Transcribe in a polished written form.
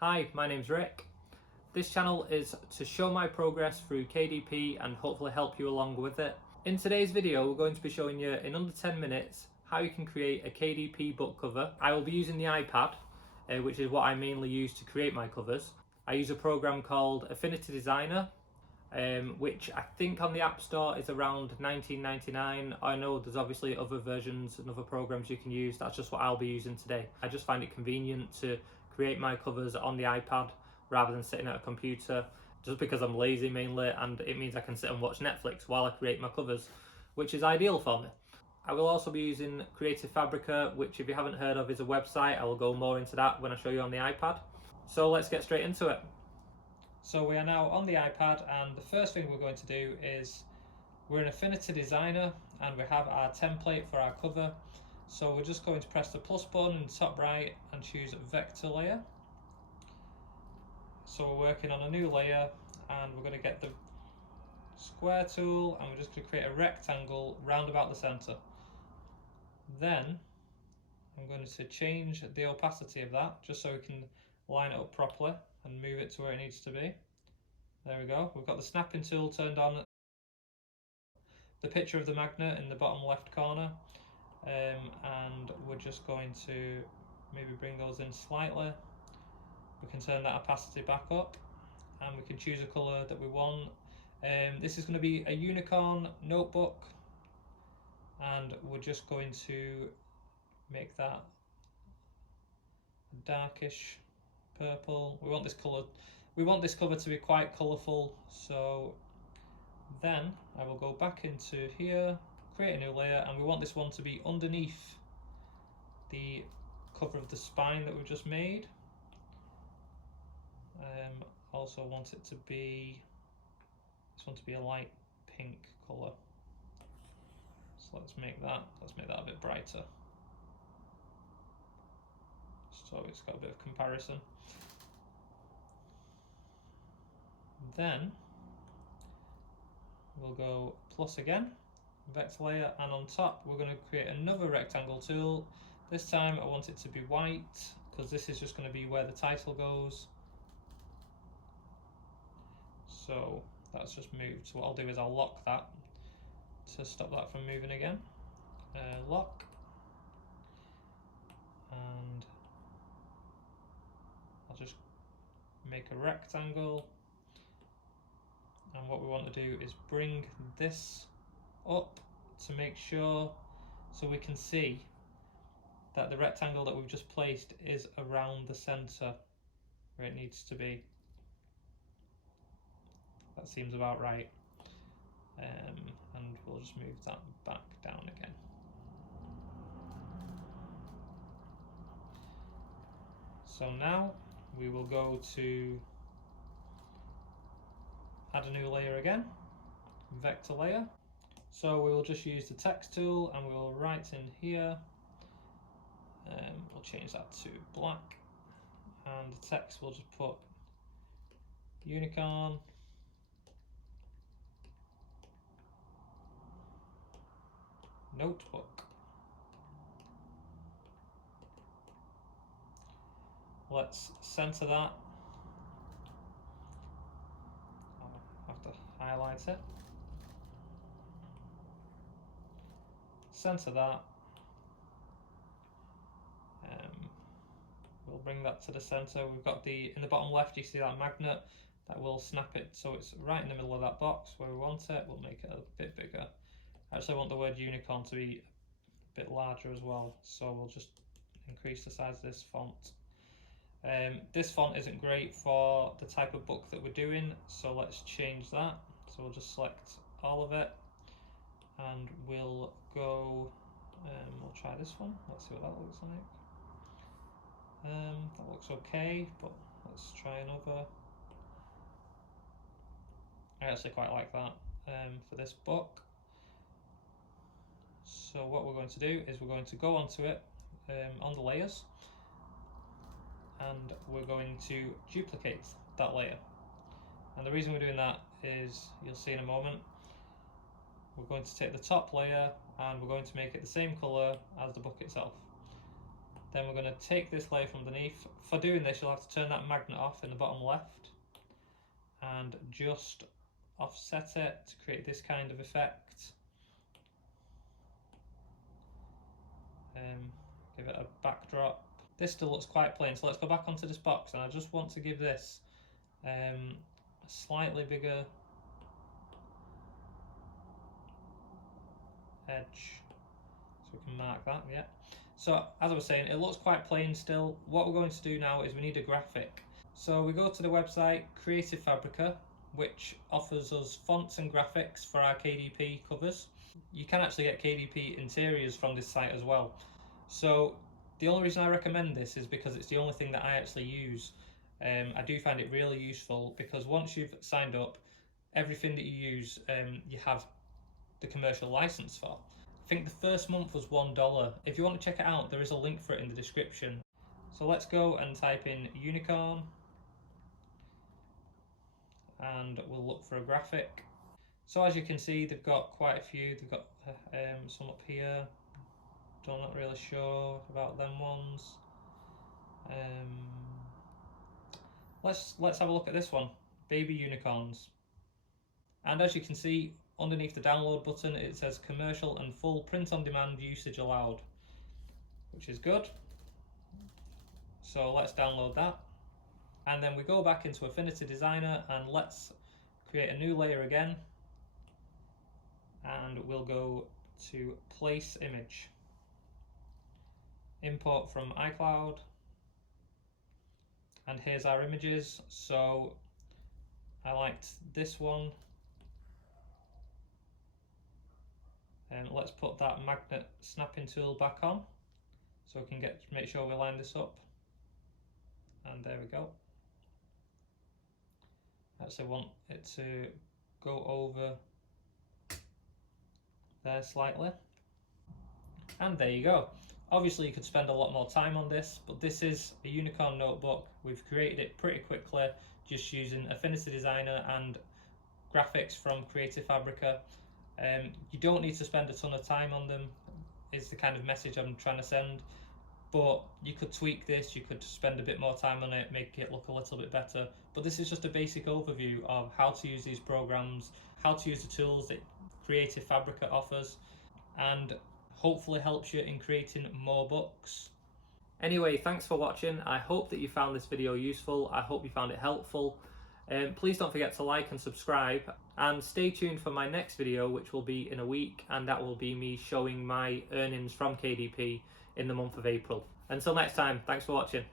Hi, my name's Rick. This channel is to show my progress through KDP and hopefully help you along with it. In today's video, we're going to be showing you in under 10 minutes how you can create a KDP book cover. I will be using the iPad, which is what I mainly use to create my covers. I use a program called Affinity Designer, which I think on the App Store is around $19.99. I know there's obviously other versions and other programs you can use. That's just what I'll be using today. I just find it convenient to create my covers on the iPad rather than sitting at a computer, just because I'm lazy mainly, and it means I can sit and watch Netflix while I create my covers, which is ideal for me. I will also be using Creative Fabrica, which if you haven't heard of is a website. I will go more into that when I show you on the iPad. So let's get straight into it. So we are now on the iPad, and the first thing we're going to do is we're in Affinity Designer and we have our template for our cover. So we're just going to press the plus button in the top right and choose vector layer. So we're working on a new layer, and we're going to get the square tool and we're just going to create a rectangle round about the center. Then I'm going to change the opacity of that just so we can line it up properly and move it to where it needs to be. There we go. We've got the snapping tool turned on, the picture of the magnet in the bottom left corner, and we're just going to maybe bring those in slightly. We can turn that opacity back up and we can choose a colour that we want. This is going to be a unicorn notebook, and we're just going to make that a darkish purple. We want this cover to be quite colourful, so then I will go back into here, create a new layer, and we want this one to be underneath the cover of the spine that we've just made. Also want it to be, this one to be a light pink colour. So let's make that a bit brighter, so it's got a bit of comparison. Then we'll go plus again, vector layer, and on top we're going to create another rectangle tool. This time I want it to be white because this is just going to be where the title goes. So that's just moved. So what I'll do is I'll lock that to stop that from moving again. Lock, and I'll just make a rectangle, and what we want to do is bring this up to make sure, so we can see that the rectangle that we've just placed is around the center where it needs to be. That seems about right. And we'll just move that back down again. So now we will go to add a new layer again, vector layer. So we will just use the text tool and we will write in here. We'll change that to black, and the text we'll just put unicorn. Notebook. Let's center that. I'll have to highlight it. Center that. We'll bring that to the center. We've got in the bottom left, you see that magnet that will snap it so it's right in the middle of that box where we want it. We'll make it a bit bigger. Actually, I want the word unicorn to be a bit larger as well, so we'll just increase the size of this font. This font isn't great for the type of book that we're doing, so let's change that. So we'll just select all of it and we'll go, we'll try this one. Let's see what that looks like. That looks okay, but let's try another. I actually quite like that for this book. So what we're going to do is we're going to go onto it on the layers, and we're going to duplicate that layer. And the reason we're doing that is, you'll see in a moment, we're going to take the top layer and we're going to make it the same colour as the book itself. Then we're going to take this layer from underneath. For doing this, you'll have to turn that magnet off in the bottom left and just offset it to create this kind of effect. Give it a backdrop. This still looks quite plain, so let's go back onto this box, and I just want to give this a slightly bigger edge, so we can mark that. Yeah. So as I was saying, it looks quite plain still. What we're going to do now is we need a graphic. So we go to the website Creative Fabrica, which offers us fonts and graphics for our KDP covers. You can actually get KDP Interiors from this site as well. So the only reason I recommend this is because it's the only thing that I actually use. I do find it really useful because once you've signed up, everything that you use, you have the commercial license for. I think the first month was $1. If you want to check it out, there is a link for it in the description. So let's go and type in unicorn, and we'll look for a graphic. So as you can see, they've got quite a few. They've got some up here. Not really sure about them ones. Let's have a look at this one, baby unicorns. And as you can see, underneath the download button, it says commercial and full print on demand usage allowed, which is good. So let's download that. And then we go back into Affinity Designer and let's create a new layer again. And we'll go to place image. Import from iCloud. And here's our images. So I liked this one. And let's put that magnet snapping tool back on so we can make sure we line this up. And there we go. I actually want it to go over there slightly. And there you go. Obviously you could spend a lot more time on this, but this is a unicorn notebook. We've created it pretty quickly just using Affinity Designer and graphics from Creative Fabrica. You don't need to spend a ton of time on them, is the kind of message I'm trying to send, but you could tweak this, you could spend a bit more time on it, make it look a little bit better. But this is just a basic overview of how to use these programs, how to use the tools that Creative Fabrica offers, and hopefully helps you in creating more books. Anyway, thanks for watching. I hope that you found this video useful. I hope you found it helpful. Please don't forget to like and subscribe, and stay tuned for my next video, which will be in a week, and that will be me showing my earnings from KDP in the month of April. Until next time, thanks for watching.